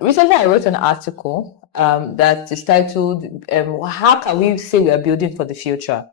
Recently, I wrote an article that is titled "How Can We Say We Are Building for the Future?"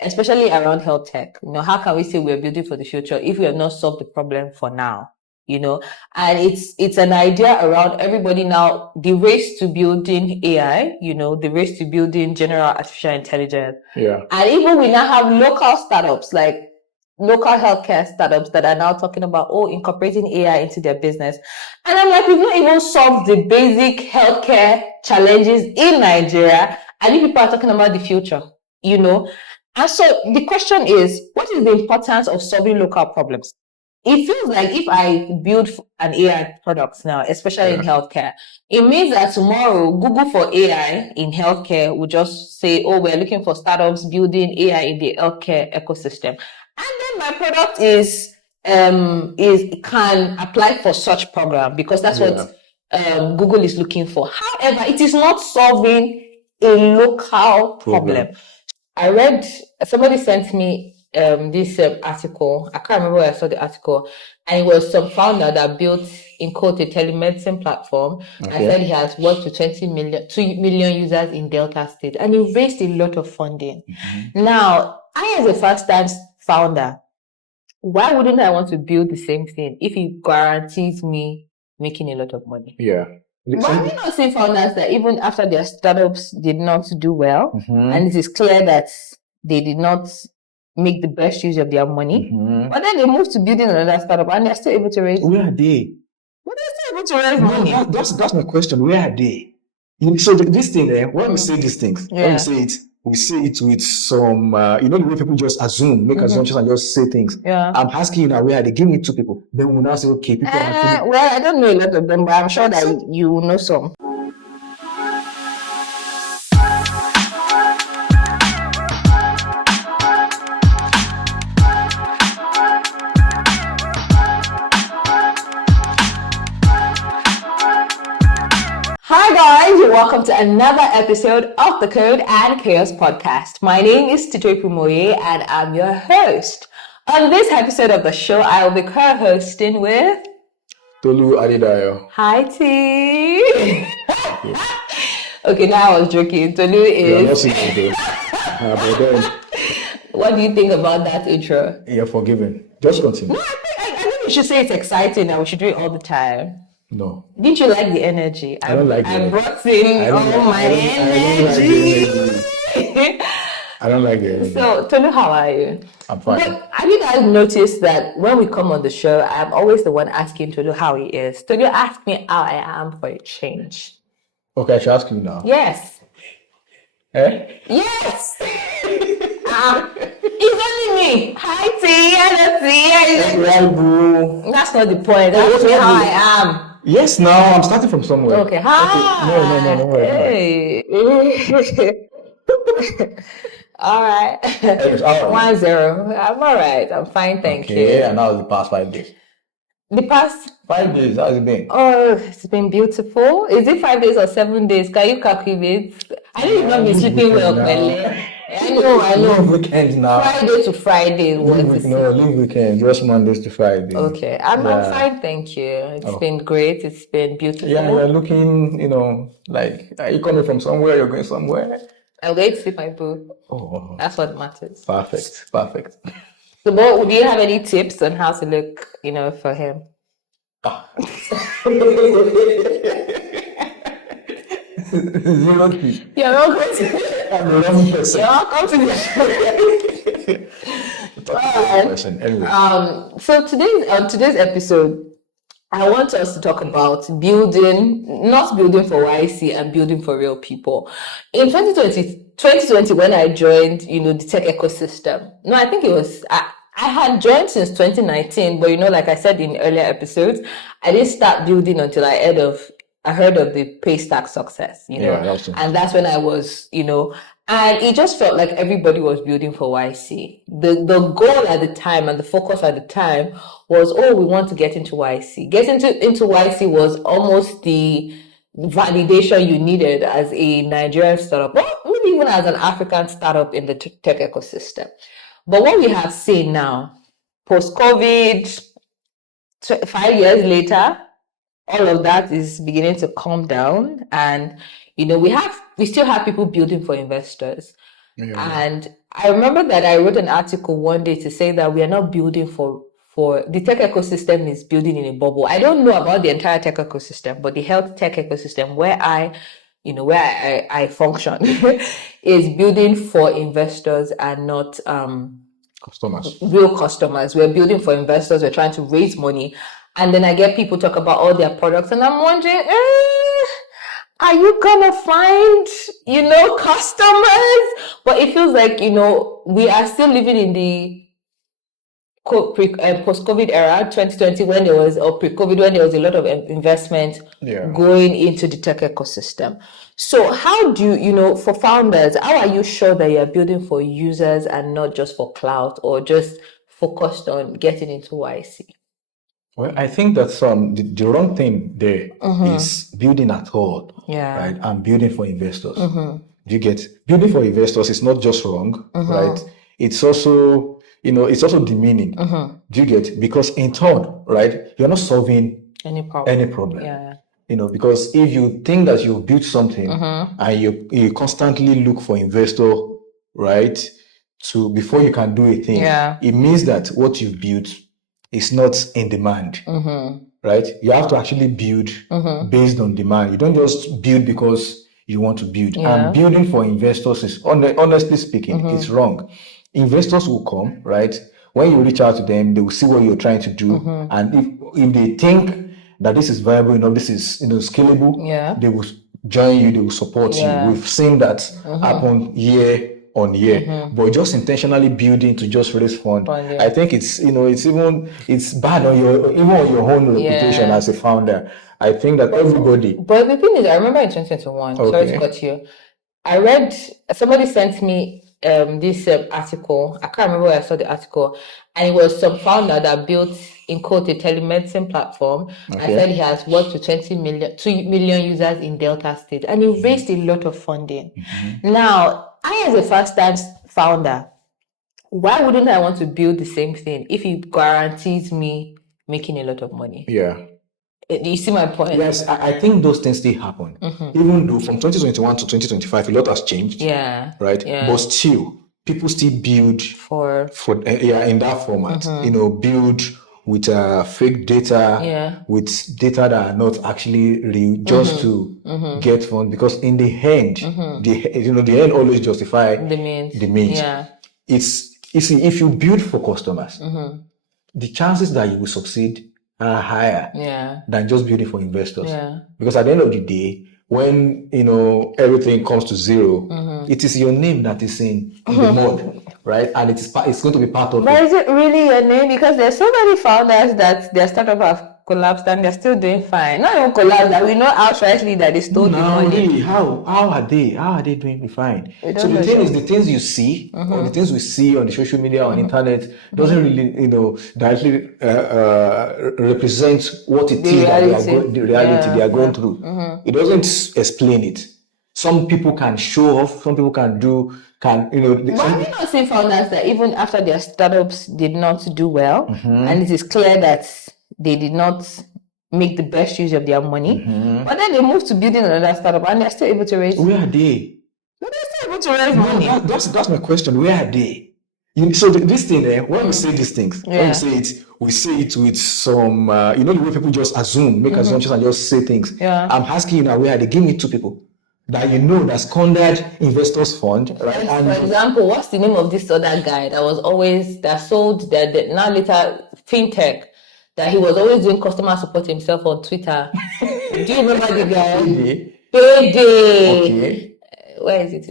Especially around health tech. How can we say we are building for the future if we have not solved the problem for now? And it's an idea around everybody now, the race to building AI, the race to building general artificial intelligence. Yeah. And even we now have local startups like local healthcare startups that are now talking about incorporating AI into their business. And I'm like, we've not even solved the basic healthcare challenges in Nigeria, and if people are talking about the future. And so the question is, what is the importance of solving local problems? It feels like if I build an AI product now, especially in healthcare, it means that tomorrow Google for AI in healthcare will just say, we're looking for startups building AI in the healthcare ecosystem. And then my product can apply for such program because that's what Google is looking for. However, it is not solving a local problem. I read, somebody sent me this article. I can't remember where I saw the article. And it was some founder that built, in quote, a telemedicine platform. Okay. And said he has worked with 2 million users in Delta State. And he raised a lot of funding. Mm-hmm. Now, I as a first-time founder, why wouldn't I want to build the same thing if it guarantees me making a lot of money? Yeah. But have you not seen founders that even after their startups did not do well, and it is clear that they did not make the best use of their money, but then they moved to building another startup and they're still able to raise money? Where are they? But they're still able to raise money. That's my question. Where are they? So this thing, when we say these things, when we say it with some, the way people just make assumptions and just say things. Yeah. I'm asking you now, where are they? Give me 2 people. Then we'll now say, okay, people are well, I don't know a lot of them, but I'm sure that you know some. Hi guys, welcome to another episode of the Code and Chaos podcast. My name is Tito and I'm your host. On this episode of the show, I will be co-hosting with Tolu Adidayo. Hi T. Okay, now I was joking. Tolu is. What do you think about that intro? You're forgiven. Just continue. No, I think you should say it's exciting and we should do it all the time. No. Didn't you like the energy? I don't like it. I brought in all my energy. I don't like the energy. So, Tolu, how are you? I'm fine. But have you guys noticed that when we come on the show, I'm always the one asking Tolu how he is? Tolu, ask me how I am for a change. Okay, I should ask you now. Yes. Eh? Yes! It's only me. Hi, T. That's right, bro. That's not the point. Ask me how I am. Yes, now I'm starting from somewhere. Okay, hi. Okay. No. All right. 1-0. I'm all right. I'm fine, thank you. Okay, and now the past 5 days. The past 5 days, how's it been? Oh, it's been beautiful. Is it 5 days or 7 days? Can you calculate? I know you've not been sleeping well, Pele. I know. Leave weekends now. Friday to Friday. Leave weekends. Just Mondays to Fridays. Okay, I'm fine, thank you. It's been great. It's been beautiful. Yeah, you're looking, like, are you coming from somewhere? You're going somewhere? I'm going to see my boo. Oh. That's what matters. Perfect. So, do you have any tips on how to look, for him? Zero tips. You're welcome to. I'm 11%. You're welcome to the show. Anyway. So today's episode, I want us to talk about not building for YC and building for real people. In 2020, when I joined, the tech ecosystem. No, I think it was, I had joined since 2019, but like I said in earlier episodes, I didn't start building until I heard of the Paystack success, and that's when I was, and it just felt like everybody was building for YC. The goal at the time and the focus at the time was, we want to get into YC. Getting into YC was almost the validation you needed as a Nigerian startup, or maybe even as an African startup in the tech ecosystem. But what we have seen now, post-COVID, 5 years later, all of that is beginning to calm down, and we still have people building for investors. And I remember that I wrote an article one day to say that we are not building for the tech ecosystem is building in a bubble. I don't know about the entire tech ecosystem, but the health tech ecosystem where I function is building for investors and not real customers. We're building for investors. We're trying to raise money. And then I get people talk about all their products, and I'm wondering, are you gonna find, customers? But it feels like, we are still living in the post-COVID era, 2020, when there was, or pre-COVID, when there was a lot of investment going into the tech ecosystem. So how do you, for founders, how are you sure that you're building for users and not just for clout or just focused on getting into YC? Well, I think that the wrong thing there is building at all, right? And building for investors. Do you get? Building for investors is not just wrong, right? It's also, it's also demeaning. Do you get? Because in turn, right, you're not solving any problem. Yeah. Because if you think that you've built something and you constantly look for investor, right, before you can do a thing, it means that what you've built is not in demand, right? You have to actually build based on demand. You don't just build because you want to build. And building for investors is, honestly speaking, it's wrong. Investors will come, right? When you reach out to them, they will see what you're trying to do. And if they think that this is viable, this is scalable, they will join you, they will support you. We've seen that happen year on year, but just intentionally building to just raise fund. I think it's it's bad on your own reputation as a founder. I think that everybody. But the thing is, I remember in 2021. Sorry to cut you. I read, somebody sent me this article. I can't remember where I saw the article, and it was some founder that built, in quote, a telemedicine platform. I said he has worked with 2 million users in Delta State, and he raised a lot of funding. Now, I, as a first-time founder, why wouldn't I want to build the same thing if it guarantees me making a lot of money? Yeah. You see my point? Yes, I think those things still happen. Even though from 2021 to 2025, a lot has changed. Yeah. Right? Yeah. But still, people still build for in that format. Build with fake data, with data that are not actually real, just to get funds. Because in the end, the end always justify the means. Yeah. If you build for customers, the chances that you will succeed are higher than just building for investors. Yeah. Because at the end of the day, when everything comes to zero, it is your name that is in the mud, right? And it's going to be part of it. But is it really your name? Because there's so many founders that their startup have collapsed and they're still doing fine. Not even collapsed, that we know outrightly that they stole the money. Really, how are they doing fine? So the thing is, the things you see, or the things we see on the social media, on internet, doesn't really, directly represent what it is that the reality they are going through. It doesn't explain it. Some people can show off, some people can do. But have you not seen founders that even after their startups did not do well, and it is clear that they did not make the best use of their money, but then they moved to building another startup and they're still able to raise? Where are they? They're still able to raise money. That's my question. Where are they? So this thing, when we say these things, when we say it with some, the way people just make assumptions and just say things. Yeah. I'm asking you now, where are they? Give me 2 people that that squandered investors' fund, right? For example, what's the name of this other guy that sold that now later fintech, that he was always doing customer support himself on Twitter? Do you remember the guy? Payday. Okay. Where is it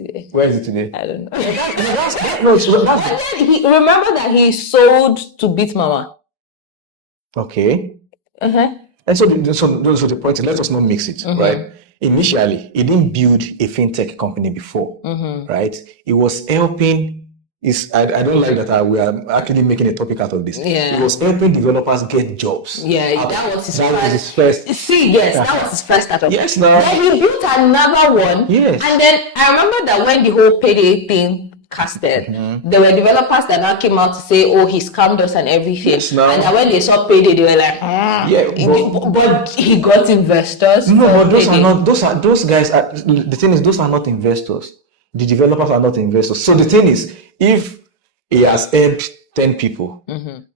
today? I don't know. Remember that he sold to Beat Mama. Okay. And so the point is, let us not mix it, right? Initially, he didn't build a fintech company before, right? It was helping. I don't like that we are actually making a topic out of this. Yeah. It was helping developers get jobs. Yeah, that was his first. See, yes, that was his first startup. Yes, no. Then he built another one. Yes. And then I remember that when the whole Payday thing casted. There were developers that now came out to say, oh, he scammed us and everything. Yes, now. And then when they saw payday, they were like, but he got investors. No, but those guys are, the thing is, those are not investors. The developers are not investors. So the thing is, if he has helped 10 people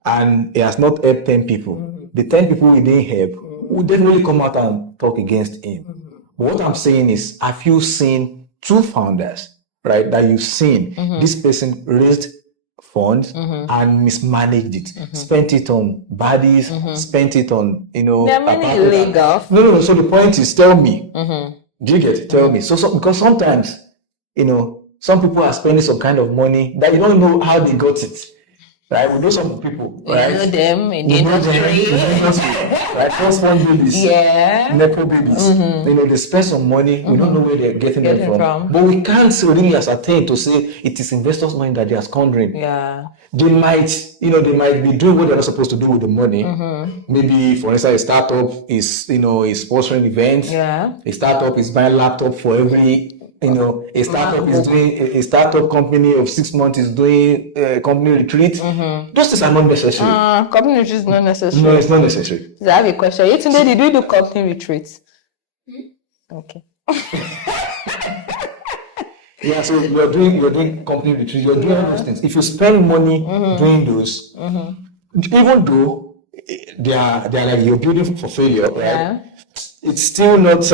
and he has not helped 10 people, the 10 people he didn't help will definitely come out and talk against him. But what I'm saying is, have you seen two founders, right, that you've seen this person raised funds and mismanaged it, spent it on bodies, spent it on, there are many illegal. No. So the point is, tell me, do you get it? Tell me. So because sometimes, some people are spending some kind of money that you don't know how they got it. Right, we know some people, right? You know them in the industry. Right? First one babies, Nepo babies. They spend some money. We don't know where they're getting it from. But we can't really ascertain to say it is investors' money that they are squandering. Yeah. They might, they might be doing what they're not supposed to do with the money. Maybe, for instance, a startup is sponsoring events. Yeah. A startup is buying laptop for every. A startup is doing a startup company of 6 months is doing a company retreat. Those things are not necessary. Company retreat is not necessary. No, it's not necessary. I have a question. Yesterday, did you do company retreats? Okay. Yeah, so you're doing company retreats. You're doing all those things. If you spend money doing those, even though they are like you're building for failure, right? Yeah. It's still not.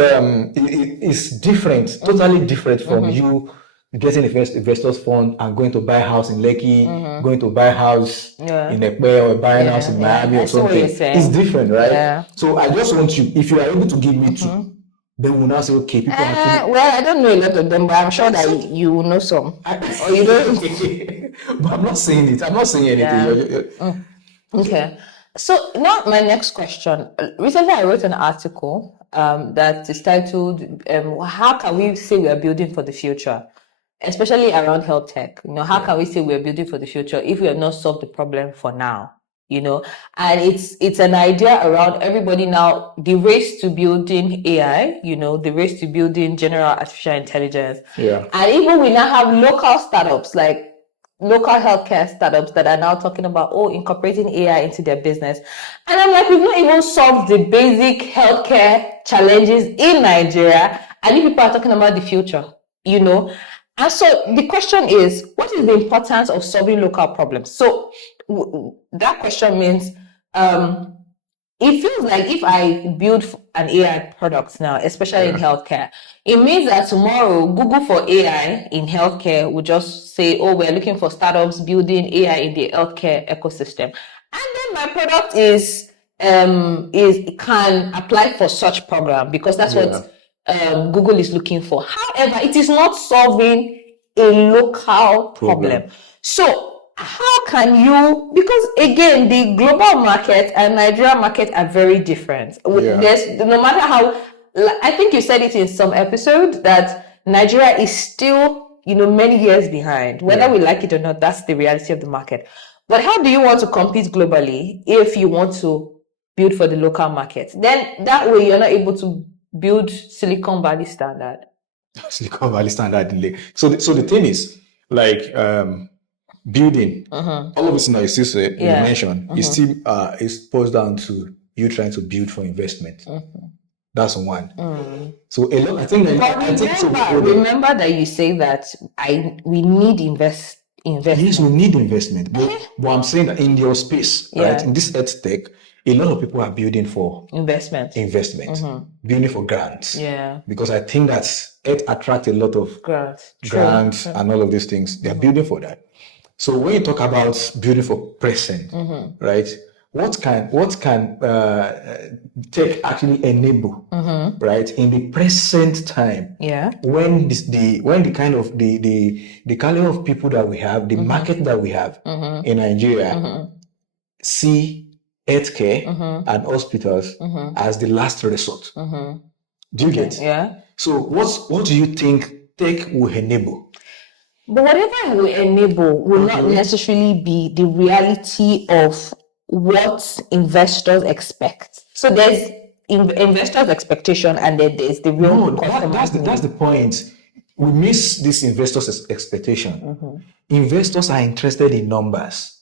It's different, totally different from you getting investors fund and going to buy a house in Lekki, going to buy a house in Ekpe or buying a house in Miami or something. It's different, right? Yeah. So I just want you, if you are able to give me two, then we'll now say, okay, people are. Well, I don't know a lot of them, but I'm sure that you will know some. Or you don't. But I'm not saying it. I'm not saying anything. Yeah. Okay. So now my next question. Recently, I wrote an article that is titled, how can we say we are building for the future? Especially around health tech. How can we say we are building for the future if we have not solved the problem for now? And it's an idea around everybody now, the race to building AI, the race to building general artificial intelligence. Yeah. And even we now have local startups, like local healthcare startups that are now talking about, incorporating AI into their business. And I'm like, we've not even solved the basic healthcare challenges in Nigeria. And you people are talking about the future, And so the question is, what is the importance of solving local problems? So that question means, it feels like if I build an AI product now, especially in healthcare, it means that tomorrow Google for AI in healthcare will just say, we're looking for startups building AI in the healthcare ecosystem. And then my product can apply for such program because that's what Google is looking for. However, it is not solving a local problem. So how can you, because again, the global market and Nigeria market are very different. There's, no matter how, I think you said it in some episode that Nigeria is still, many years behind. Whether we like it or not, that's the reality of the market. But how do you want to compete globally if you want to build for the local market? Then that way you're not able to build Silicon Valley standard. Silicon Valley standard. So the thing is, like, building, all of this now you still say, you mentioned, it still is posed down to you trying to build for investment. That's one. So a lot, I think remember that you say that we need investment. Yes, we need investment. But I'm saying that in your space, right, in this health tech, a lot of people are building for investment, building for grants. Yeah. Because I think that it attracts a lot of grants and all of these things. They are building for that. So when you talk about building for present, right? What can tech actually enable, right, in the present time? Yeah. When the kind of the caliber of people that we have, the market that we have in Nigeria, see healthcare and hospitals as the last resort. Do you get? Yeah. So what do you think tech will enable? But whatever it will enable will not necessarily be the reality of what investors expect. So there's investors' expectation and then there's the real that's the point. we miss this investors' expectation. Investors are interested in numbers.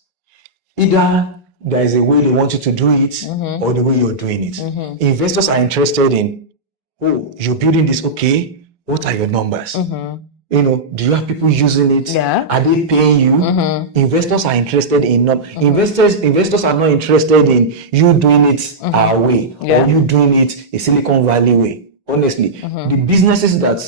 Either there is a way they want you to do it or the way you're doing it. Investors are interested in, oh, you're building this, okay, what are your numbers? Do you have people using it? Yeah. Are they paying you? Investors are interested in investors are not interested in you doing it our way or you doing it a Silicon Valley way. Honestly, the businesses that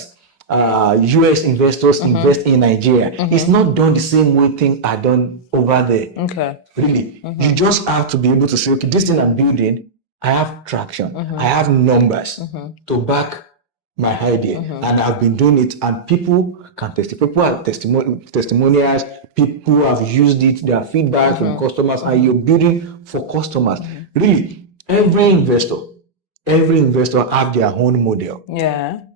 US investors invest in Nigeria, it's not done the same way things are done over there. Okay. Really, you just have to be able to say, okay, this thing I'm building, I have traction, I have numbers to back my idea, and I've been doing it, and people can testify. People have testimonials. People have used it. There are feedback from customers, and you're building for customers. Really, every investor have their own model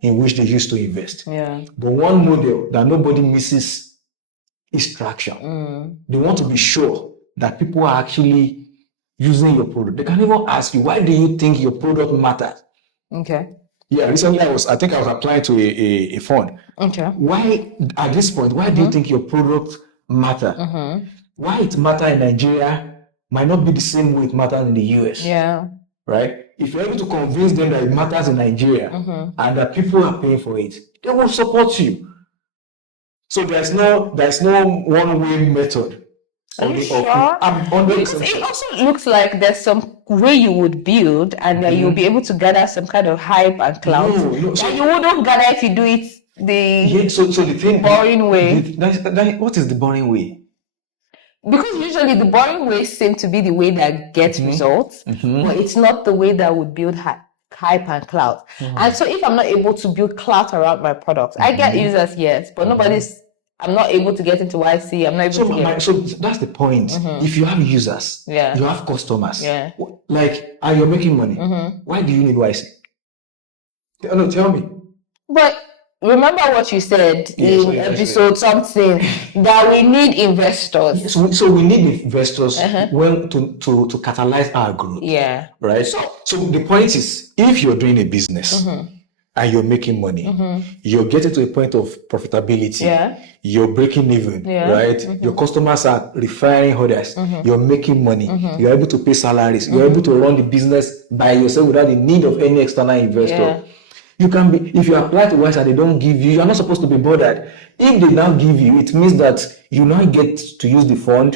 in which they used to invest. But one model that nobody misses is traction. They want to be sure that people are actually using your product. They can even ask you, why do you think your product matters? Okay. Yeah, recently I was applying to a fund. Okay. Why, at this point, why do you think your product matter? Why it matter in Nigeria might not be the same way it matters in the US. Yeah. Right? If you're able to convince them that it matters in Nigeria and that people are paying for it, they will support you. So there's no one-way method. Are you sure? I'm 100% Because it also looks like there's some way you would build and that you'll be able to gather some kind of hype and clout. No, so you wouldn't gather if you do it the thing boring way. What is the boring way? Because usually the boring ways seem to be the way that gets results, but it's not the way that would build hype and clout. And so if I'm not able to build clout around my products, I get users, yes, but I'm not able to get into YC. I'm not able to get... So that's the point. If you have users, you have customers, and you're making money, why do you need YC? No, tell me. But remember what you said in episode something that we need investors. So we need investors when to catalyze our growth. Yeah. Right. So the point is, if you're doing a business and you're making money, you're getting to a point of profitability. Yeah. You're breaking even. Yeah. Right. Your customers are referring others. You're making money. You're able to pay salaries. You're able to run the business by yourself without the need of any external investor. Yeah. You can be, if you apply to WISE and they don't give you, you're not supposed to be bothered. If they now give you, it means that you now get to use the fund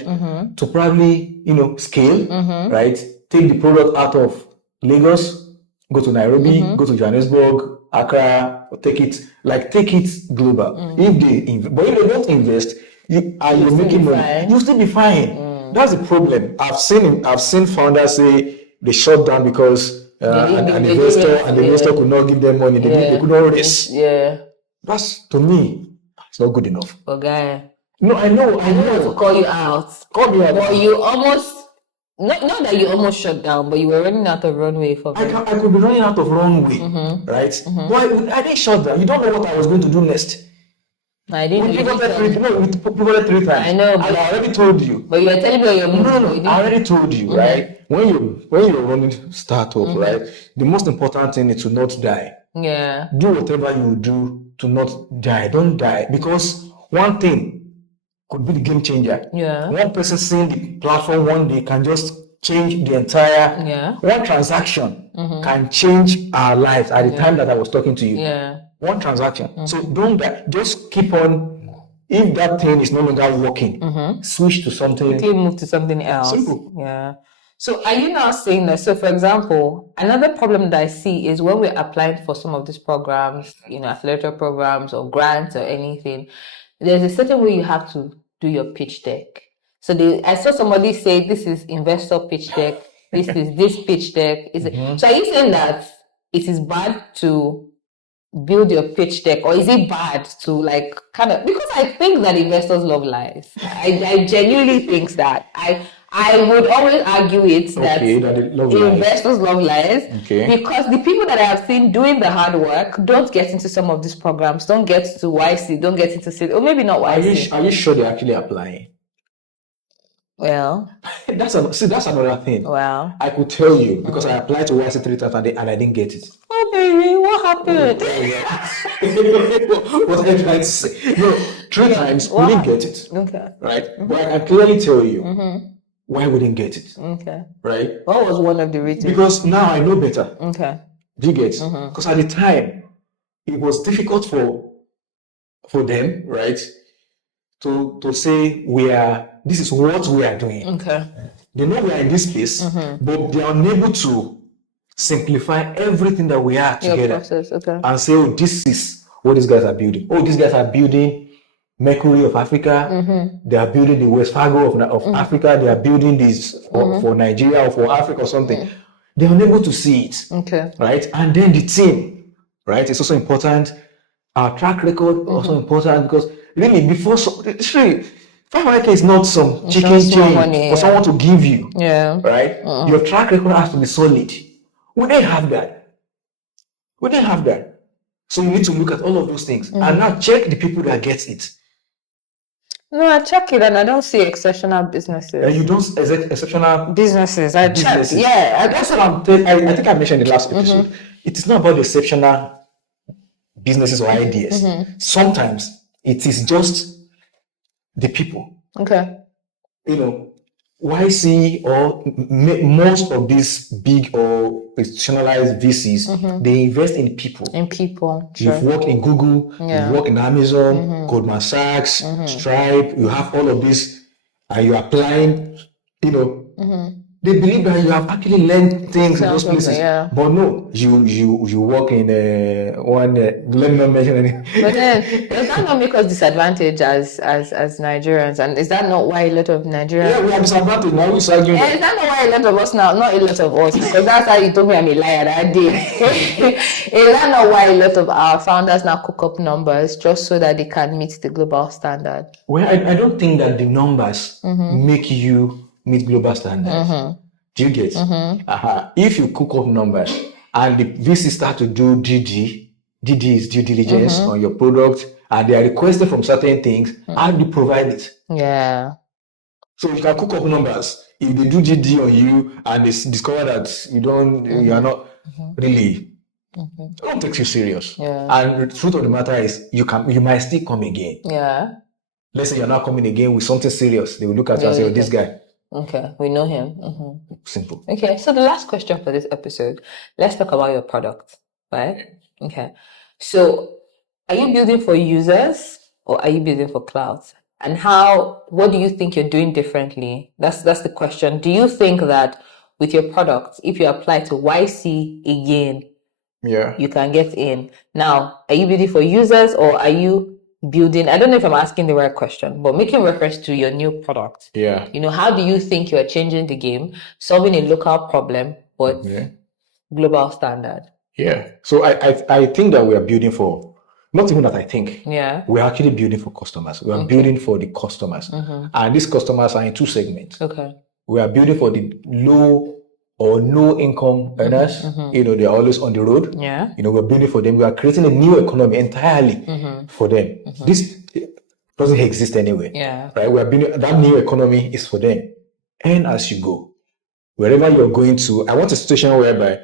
to probably, scale, right? Take the product out of Lagos, go to Nairobi, go to Johannesburg, Accra, or take it global. But if they don't invest, you're making money, you'll still be fine. That's the problem. I've seen founders say they shut down because an investor could not give them money. They could not raise. Yeah. That's, to me, it's not good enough. Okay. No, I know. I don't want to call you out. Call me out. But you almost, not that you almost shut down, but you were running out of runway for me. I could be running out of runway, right? But I didn't shut down. You don't know what I was going to do next. I didn't. We pivoted 3 times. I know, but I already told you. But you were telling me what you're moving. No, I already told you, right? When you're running startup, right? The most important thing is to not die. Yeah. Do whatever you do to not die. Don't die, because one thing could be the game changer. Yeah. One person seeing the platform one day can just change the entire. Yeah. One transaction can change our lives at the time that I was talking to you. Yeah. One transaction. So don't die. Just keep on. If that thing is no longer working, switch to something. Quickly move to something else. Simple. Yeah. So are you now saying that? So for example, another problem that I see is when we're applying for some of these programs, accelerator programs or grants or anything, there's a certain way you have to do your pitch deck. So I saw somebody say, this is investor pitch deck. This is this pitch deck. So are you saying that it is bad to build your pitch deck, or is it bad to because I think that investors love lies. I genuinely think that. I would always argue that investors love lies because the people that I have seen doing the hard work don't get into some of these programs, don't get to YC, don't get into or maybe not YC. Are you sure they're actually applying? Well, that's another thing. Well, I could tell you because I applied to YC 3 times and I didn't get it. Oh, baby, what happened? What are you trying to say? No, 3 times we didn't get it. Okay. Right? But I can clearly tell you why we didn't get it. Okay. Right? What was one of the reasons? Because now I know better. Okay. Do you get? Because at the time, it was difficult for them, right, to say this is what we are doing. Okay. They know we are in this space, but they are unable to simplify everything that we are together and say, oh, this is what these guys are building. Oh, these guys are building Mercury of Africa. They are building the West Fargo of Africa. They are building this for Nigeria or for Africa or something. They're unable to see it. Okay. Right? And then the team, right? It's also important. Our track record also important because really before 500K is not some chicken change for someone to give you. Yeah. Right? Your track record has to be solid. We didn't have that. So you need to look at all of those things and now check the people that get it. No, I check it and I don't see exceptional businesses. And you don't exceptional businesses. I check. Yeah, that's what I think I mentioned in the last episode. It is not about the exceptional businesses or ideas. Sometimes it is just the people. Okay. YC or most of these big or institutionalized VCs, they invest in people. Sure. You've worked in Google, you've worked in Amazon, Goldman Sachs, Stripe, you have all of this, and you're applying, they believe that you have actually learned things in those places. Yeah. But no, you work in one, let me not mention anything. But then, does that not make us disadvantaged as Nigerians? And is that not why a lot of Nigerians... Yeah, we are disadvantaged. Now we're arguing. Yeah, is that not why a lot of us now... Not a lot of us, because that's how you told me I'm a liar that day. Is that not why a lot of our founders now cook up numbers just so that they can meet the global standard? Well, I don't think that the numbers make you meet global standards. Do you get? If you cook up numbers and the VC start to do DD is due diligence on your product, and they are requested from certain things, how do you provide it? Yeah. So you can cook up numbers. If they do GD on you and they discover that you are not really, they don't take you serious. Yeah. And the truth of the matter is, you might still come again. Yeah. Let's say you're not coming again with something serious. They will look at you and say, oh, this guy. Okay, we know him. Simple. Okay, so the last question for this episode, let's talk about your product, right? Okay, so are you building for users or are you building for clouds? And what do you think you're doing differently? That's the question. Do you think that with your product, if you apply to YC again, you can get in? Now, are you building for users or are you building, I don't know if I'm asking the right question, but making reference to your new product. Yeah. How do you think you're changing the game, solving a local problem, but global standard? Yeah. So I think that we are building for, not even that I think. Yeah. We're actually building for customers. We are building for the customers. And these customers are in two segments. Okay. We are building for the low or no income earners. They're always on the road. Yeah. We're building for them. We are creating a new economy entirely for them. This doesn't exist anywhere. Yeah. Right? We are building, that new economy is for them. And as you go, wherever you're going to, I want a situation whereby,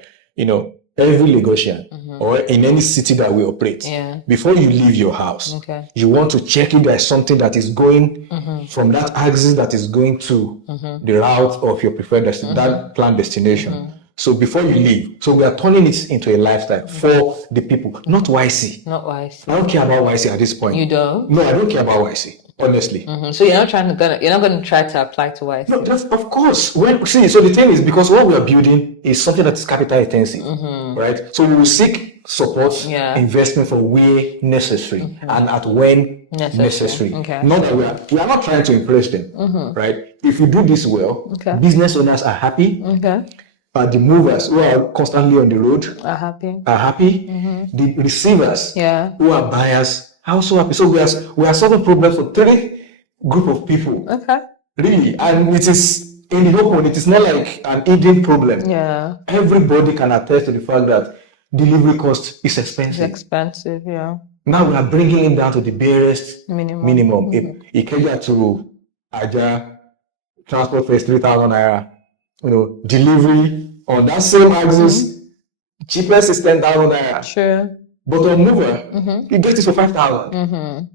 every Lagosian or in any city that we operate, before you leave your house, you want to check if there's something that is going from that axis that is going to the route of your preferred that planned destination. So before you leave, so we are turning it into a lifestyle for the people, not YC. Not YC. I don't care about YC at this point. You don't? No, I don't care about YC. Honestly. So you're not going to try to apply to YC? No, that's, of course. So the thing is, because what we are building is something that is capital intensive, right? So we will seek support, investment for where necessary and at when necessary. Okay. Not that we are not trying to impress them, right? If you do this well, business owners are happy. Okay. The movers who are constantly on the road are happy. The receivers who are buyers are also happy. So we are solving problems for 3 group of people. Okay. Really. And it is in the open. It is not like an hidden problem. Yeah. Everybody can attest to the fact that delivery cost is expensive. It's expensive, yeah. Now we are bringing it down to the barest minimum. Mm-hmm. To Aja, transport fare 3,000 naira. Delivery on that same axis, cheapest is 10,000 naira. True. But on Mover, you get it for 5,000.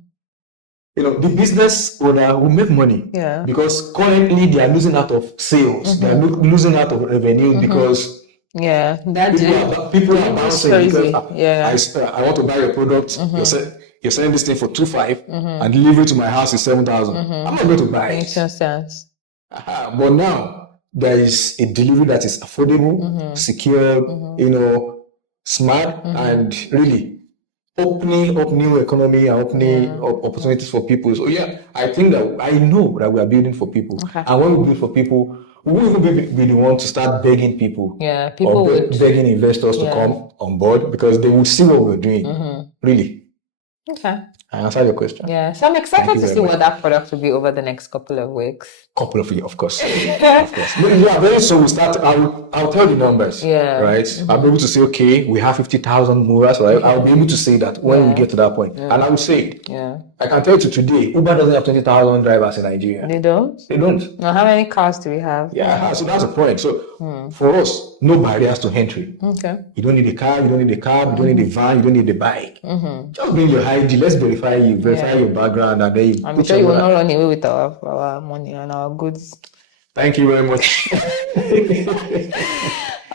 You know, the business owner will make money because currently they are losing out of sales. They are losing out of revenue because people are bouncing because I want to buy your product. You're selling this thing for 2,500 and delivery to my house is 7,000. I'm not going to buy it. Makes no sense. But now there is a delivery that is affordable, secure, you know, smart, and really opening up new economy and opening up opportunities for people. So I think that I know that we are building for people. And when we build for people, we won't even be the one to start begging people. People begging investors to come on board because they will see what we're doing. Really. Okay. I answered your question. Yeah. So I'm excited to see what that product will be over the next couple of weeks. Couple of years, of course. Of course. But very soon we start. I'll tell the numbers. Right. I'll be able to say, okay, we have 50,000 movers. Right. I'll be able to say that when we get to that point, and I will say it. I can tell you today, Uber doesn't have 20,000 drivers in Nigeria. They don't. They don't. Now, how many cars do we have? So that's the point. So for us, no barriers to entry. Okay. You don't need a car. You don't need a cab. You don't need a van. You don't need a bike. Just bring your ID. Let's verify you. Verify your background, and then you. I'm sure you will not run away with our money and our goods. Thank you very much.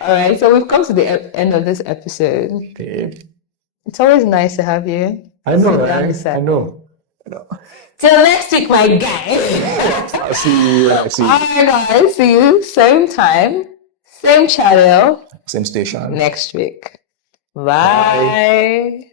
All right, so we've come to the end of this episode. Okay. It's always nice to have you. I know, right? I know. Till next week, my guy. I'll see you. All right, guys. See you same time, same channel, same station next week. Bye.